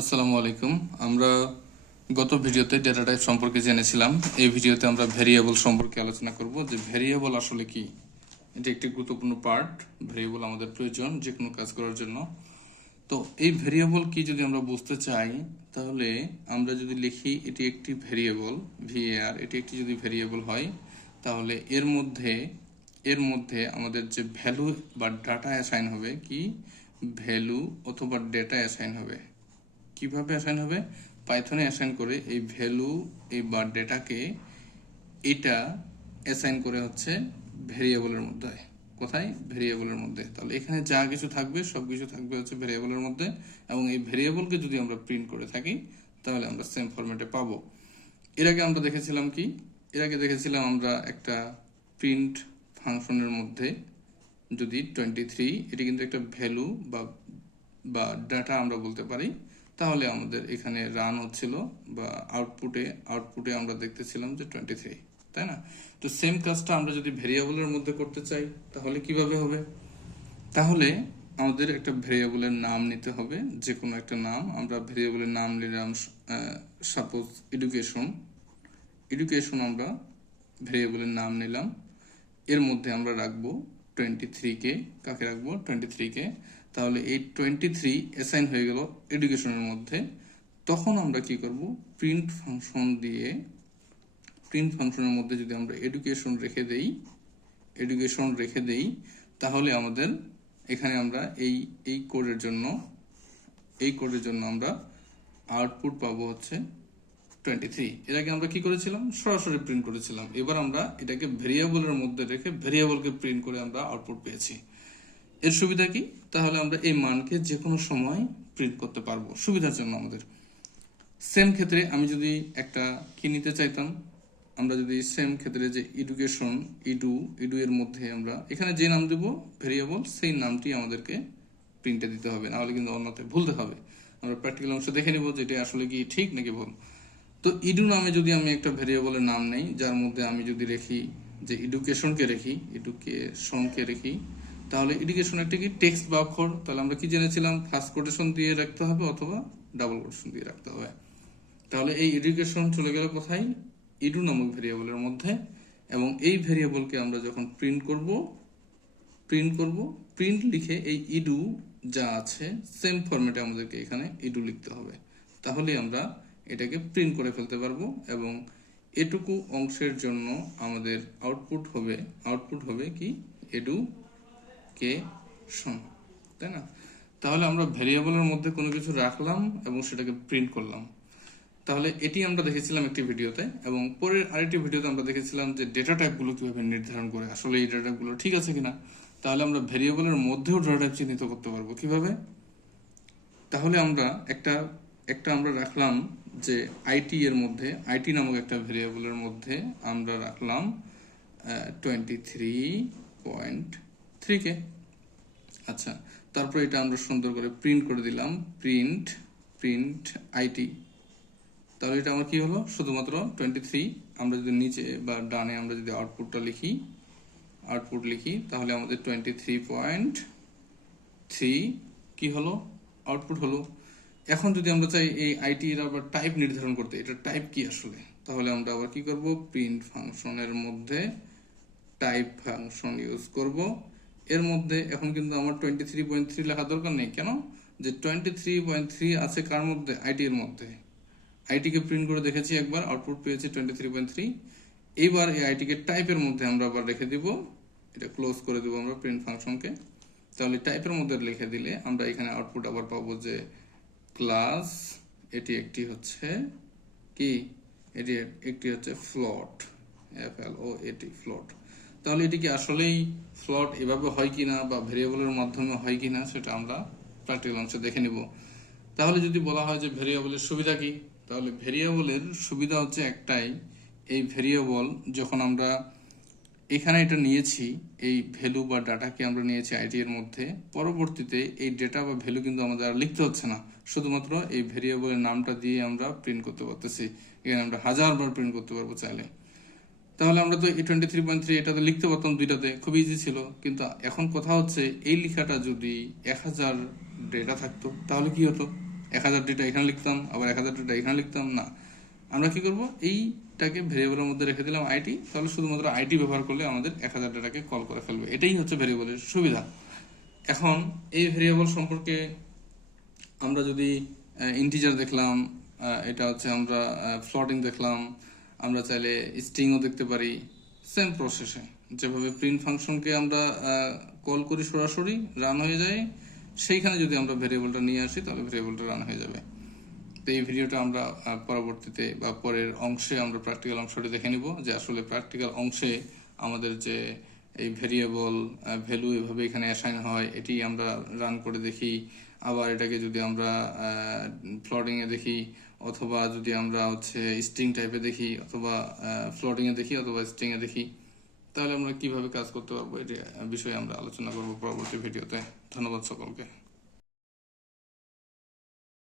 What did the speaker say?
আসসালামু আলাইকুম। আমরা গত ভিডিওতে ডেটা টাইপ সম্পর্কে জেনেছিলাম। এই ভিডিওতে আমরা ভেরিয়েবল সম্পর্কে আলোচনা করব যে ভেরিয়েবল আসলে কি? এটি একটি গুরুত্বপূর্ণ পার্ট ভেরিয়েবল আমাদের প্রয়োজন যে কোনো কাজ করার জন্য। তো এই ভেরিয়েবল কি যদি আমরা বুঝতে চাই, তাহলে আমরা যদি লিখি এটি একটি ভেরিয়েবল ভিএআর এটি একটি যদি ভেরিয়েবল হয়, তাহলে এর মধ্যে এর মধ্যে আমাদের যে ভ্যালু বা ডাটা অ্যাসাইন হবে কি? ভ্যালু অথবা ডেটা অ্যাসাইন হবে। কীভাবে অ্যাসাইন হবে? পাইথনে অ্যাসাইন করে এই ভ্যালু এই বা ডেটাকে এটা অ্যাসাইন করে হচ্ছে ভেরিয়েবলের মধ্যে। কোথায়? ভেরিয়েবলের মধ্যে। তাহলে এখানে যা কিছু থাকবে, সব কিছু থাকবে হচ্ছে ভেরিয়েবলের মধ্যে এবং এই ভেরিয়েবলকে যদি আমরা প্রিন্ট করে থাকি, তাহলে আমরা সেম ফরম্যাটে পাবো। এর আগে আমরা দেখেছিলাম কি? এর আগে দেখেছিলাম আমরা একটা প্রিন্ট ফাংশনের মধ্যে যদি টোয়েন্টি থ্রি এটি কিন্তু একটা ভ্যালু বা বা ডাটা আমরা বলতে পারি। তাহলে আমাদের এখানে রান হচ্ছিল বা আউটপুটে আউটপুটে আমরা দেখতেছিলাম যে টোয়েন্টি থ্রি তাই না? তো সেম কাজটা আমরা যদি ভেরিয়েবলের মধ্যে করতে চাই, তাহলে কীভাবে হবে? তাহলে আমাদের একটা ভেরিয়েবলের নাম নিতে হবে যে কোনো একটা নাম। আমরা ভেরিয়েবলের নাম নিলাম সাপোজ এডুকেশন এডুকেশন আমরা ভেরিয়েবলের নাম নিলাম। এর মধ্যে আমরা রাখব টোয়েন্টি থ্রিকে কাকে রাখব? টোয়েন্টি থ্রিকে তাহলে এই টোয়েন্টি থ্রি অ্যাসাইন হয়ে গেল এডুকেশনের মধ্যে। তখন আমরা কি করব? প্রিন্ট ফাংশন দিয়ে প্রিন্ট ফাংশনের মধ্যে যদি আমরা এডুকেশন রেখে দেই এডুকেশন রেখে দেই, তাহলে আমাদের এখানে আমরা এই এই কোডের জন্য, এই কোডের জন্য আমরা আউটপুট পাবো হচ্ছে টোয়েন্টি থ্রি এর আগে আমরা কি করেছিলাম? সরাসরি প্রিন্ট করেছিলাম। এবার আমরা এটাকে ভেরিয়েবলের মধ্যে রেখে ভেরিয়েবলকে প্রিন্ট করে আমরা আউটপুট পেয়েছি। এর সুবিধা কি? তাহলে আমরা এই মানকে যে কোনো সময় প্রিন্ট করতে পারব। সুবিধার জন্য আমাদের। সেম ক্ষেত্রে আমি যদি একটা কি নিতে চাইতাম, আমরা যদি সেম ক্ষেত্রে যে এডুকেশন ইডু ইডু এর মধ্যে আমরা এখানে যে নাম দেব ভেরিয়েবল সেই নামটি আমাদেরকে প্রিন্টে দিতে হবে। নাহলে কিন্তু অন্যথায় ভুলতে হবে। আমরা প্র্যাকটিক্যাল অংশ দেখে নিব যে এটা আসলে কি ঠিক নাকি ভুল। তো ইডু নামে যদি আমি একটা ভেরিয়েবলের নাম নেই, যার মধ্যে আমি যদি রেখি যে এডুকেশনকে রেখি এডুকেশনকে রেখি তাহলে এডুকেশন একটা কি টেক্সট বা অক্ষর? তাহলে আমরা কি জেনেছিলাম? ফার্স্ট কোটেশন দিয়ে রাখতে হবে অথবা ডাবল কোটেশন দিয়ে রাখতে হবে। তাহলে এই এডুকেশন চলে গেল কোথায়? ইডু নামক ভেরিয়েবলের মধ্যে এবং এই ভেরিয়েবলকে আমরা যখন প্রিন্ট করব প্রিন্ট করব প্রিন্ট লিখে এই ইডু যা আছে সেম ফরম্যাটে আমাদেরকে এখানে ইডু লিখতে হবে। তাহলে আমরা এটাকে প্রিন্ট করে ফেলতে পারব এবং এটুকু অংশের জন্য আমাদের আউটপুট হবে আউটপুট হবে কি? এডু কে? সম, তাই না? তাহলে আমরা ভেরিয়েবলের মধ্যে কোনো কিছু রাখলাম এবং সেটাকে প্রিন্ট করলাম। তাহলে এটি আমরা দেখেছিলাম একটি ভিডিওতে এবং পরের আরেকটি ভিডিওতে আমরা দেখেছিলাম যে ডেটা টাইপগুলো কীভাবে নির্ধারণ করে, আসলে এই ডেটা টাইপগুলো ঠিক আছে কিনা? তাহলে আমরা ভেরিয়েবলের মধ্যেও ডেটা টাইপ চিহ্নিত করতে পারব। কীভাবে? তাহলে আমরা একটা একটা আমরা রাখলাম যে আইটি এর মধ্যে আইটি নামক একটা ভেরিয়েবলের মধ্যে আমরা রাখলাম টোয়েন্টি থ্রি পয়েন্ট থ্রি কে। আচ্ছা তারপর এটা আমরা সুন্দর করে প্রিন্ট করে দিলাম। প্রিন্ট প্রিন্ট আইটি তাহলে এটা আমার কি হলো? শুধুমাত্র টোয়েন্টি থ্রি আমরা যদি নিচে বা ডানে আমরা যদি আউটপুটটা লিখি আউটপুট লিখি, তাহলে আমাদের টোয়েন্টি থ্রি পয়েন্ট থ্রি কী হলো? আউটপুট হলো। এখন যদি আমরা চাই এই আইটি এর আবার টাইপ নির্ধারণ করতে, এটা টাইপ কি আসলে? তাহলে আমরা আবার কি করব? প্রিন্ট ফাংশনের মধ্যে টাইপ ফাংশন ইউজ করব। এর মধ্যে এখন কিন্তু আমার টোয়েন্টি থ্রি পয়েন্ট থ্রি লেখা দরকার নেই। কেন? যে টোয়েন্টি থ্রি পয়েন্ট থ্রি আছে কার মধ্যে? আইটি এর মধ্যে। আইটিকে প্রিন্ট করে দেখেছি একবার আউটপুট পেয়েছি টোয়েন্টি থ্রি পয়েন্ট থ্রি এইবার এই আইটিকে টাইপের মধ্যে আমরা আবার রেখে দিব। এটা ক্লোজ করে দিব আমরা প্রিন্ট ফাংশনকে তাহলে টাইপের মধ্যে লিখে দিলে আমরা এখানে আউটপুট আবার পাবো যে ক্লাস এটি একটি হচ্ছে কি? এটি একটি হচ্ছে ফ্লট এফ এল ও এটি ফ্লট তাহলে এটি কি আসলেই ফ্লট এভাবে হয় কিনা বা ভেরিয়েবলের মাধ্যমে হয় কিনা সেটা আমরা প্র্যাকটিক্যাল অংশে দেখে নিব। তাহলে যদি বলা হয় যে ভেরিয়েবলের সুবিধা কি? তাহলে ভেরিয়েবলের সুবিধা হচ্ছে একটাই, এই ভেরিয়েবল যখন আমরা এখানে এটা নিয়েছি, এই ভ্যালু বা ডাটাকে আমরা নিয়েছি আইটি এর মধ্যে, পরবর্তীতে এই ডেটা বা ভ্যালু কিন্তু আমাদের আর লিখতে হচ্ছে না। শুধুমাত্র এই ভেরিয়েবলের নামটা দিয়ে আমরা প্রিন্ট করতে পারতেছি। এখানে আমরা হাজারবার প্রিন্ট করতে পারব চাইলে। তাহলে আমরা তো এই টোয়েন্টি থ্রি পয়েন্ট থ্রি এটাতে লিখতে পারতাম দুইটাতে। খুব ইজি ছিল। কিন্তু এখন কথা হচ্ছে, এই লেখাটা যদি এক হাজার ডেটা থাকতো, তাহলে কি হতো? এক হাজার ডেটা এখানে লিখতাম, আবার এক হাজার ডেটা এখানে লিখতাম? না। আমরা কি করব? এইটাকে ভেরিয়েবলের মধ্যে রেখে দিলাম আইটি তাহলে শুধুমাত্র আইটি ব্যবহার করলে আমাদের এক হাজার ডেটাকে কল করে ফেলবে। এটাই হচ্ছে ভেরিয়েবলের সুবিধা। এখন এই ভেরিয়েবল সম্পর্কে আমরা যদি ইন্টিজার দেখলাম এটা হচ্ছে আমরা ফ্লটিং দেখলাম আমরা চাইলে স্ট্রিংও দেখতে পারি সেম প্রসেসে যেভাবে প্রিন্ট ফাংশনকে আমরা কল করি সরাসরি রান হয়ে যায়, সেইখানে যদি আমরা ভেরিয়েবলটা নিয়ে আসি, তাহলে ভেরিয়েবলটা রান হয়ে যাবে। তো এই ভিডিওটা আমরা পরবর্তীতে বা পরের অংশে আমরা প্র্যাকটিক্যাল অংশটি দেখে নিব যে আসলে প্র্যাকটিক্যাল অংশে আমাদের যে এই ভেরিয়েবল ভ্যালু এভাবে এখানে অ্যাসাইন হয়, এটি আমরা রান করে দেখি। আবার এটাকে যদি আমরা ফ্লডিং এ দেখি অথবা যদি আমরা হচ্ছে স্ট্রিং টাইপে দেখি অথবা ফ্লোটিং এ দেখি অথবা স্ট্রিং এ দেখি, তাহলে আমরা কীভাবে কাজ করতে পারব? এটি বিষয়ে আমরা আলোচনা করব পরবর্তী ভিডিওতে। ধন্যবাদ সকলকে।